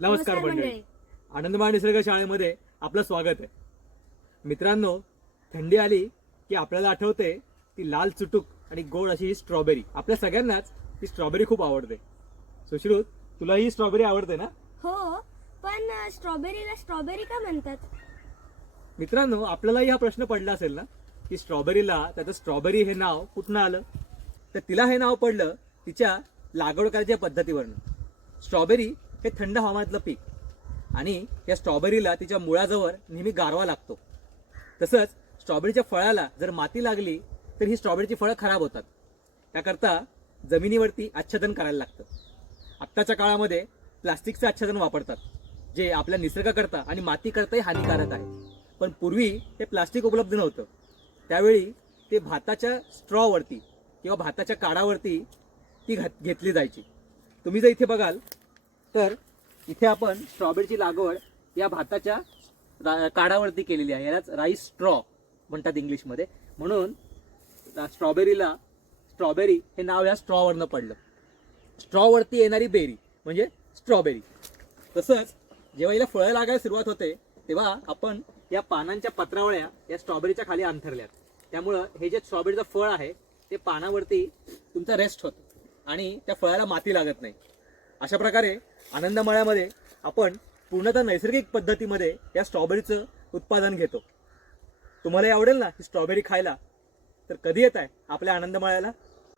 नमस्कार मंडळी. आनंदमय निसर्ग शाळेमध्ये आपलं स्वागत आहे. मित्रांनो थंडी आली की आपल्याला आठवते ती लाल चुटूक आणि गोड अशी ही स्ट्रॉबेरी आपल्या सगळ्यांनाच ही स्ट्रॉबेरी खूप आवडते. सुश्रुत तुला ही स्ट्रॉबेरी आवडते ना? हो पण स्ट्रॉबेरीला स्ट्रॉबेरी का म्हणतात? मित्रांनो आपल्यालाही हा प्रश्न पडला असेल ना? की स्ट्रॉबेरीला त्याचं स्ट्रॉबेरी हे नाव कुठनं आलं? तर तिला हे नाव पडलं तिच्या लागवड करायच्या पद्धतीवरनं. स्ट्रॉबेरी हे थंड हवामानातलं पीक. आणि या स्ट्रॉबेरीला तिच्या मुळाजवळ नेहमी गारवा लागतो. तसंच स्ट्रॉबेरीच्या फळाला जर माती लागली तर ही स्ट्रॉबेरीची फळं खराब होतात. त्याकरता जमिनीवरती आच्छादन करायला लागतं. आत्ताच्या काळामध्ये प्लास्टिकचं आच्छादन वापरतात जे आपल्या निसर्गाकरता आणि मातीकरताही हानिकारक आहे. पण पूर्वी हे प्लास्टिक उपलब्ध नव्हतं. त्यावेळी ते भाताच्या स्ट्रॉवरती किंवा भाताच्या काडावरती ती घात घेतली जायची. तुम्ही जर इथे बघाल तर इथे आपण स्ट्रॉबेरीची लागवड या भाताच्या रा- काडावरती केलेली आहे. यालाच राईस स्ट्रॉ म्हणतात इंग्लिशमध्ये. म्हणून स्ट्रॉबेरीला स्ट्रॉबेरी हे नाव या स्ट्रॉवरनं पडलं. स्ट्रॉवरती येणारी बेरी म्हणजे स्ट्रॉबेरी. तसंच जेव्हा हिला फळं लागायला सुरुवात होते तेव्हा आपण या पानांच्या पत्रावळ्या या स्ट्रॉबेरीच्या खाली अंथरल्यात. त्यामुळं हे जे स्ट्रॉबेरीचं फळ आहे ते पानावरती तुमचं रेस्ट होतं आणि त्या फळाला माती लागत नाही. अशा प्रकारे आनंदमळ्यामध्ये आपण पूर्णतः नैसर्गिक पद्धतीमध्ये या स्ट्रॉबेरीचं उत्पादन घेतो. तुम्हालाही आवडेल ना ही स्ट्रॉबेरी खायला? तर कधी येत आहे आपल्या आनंदमळ्याला?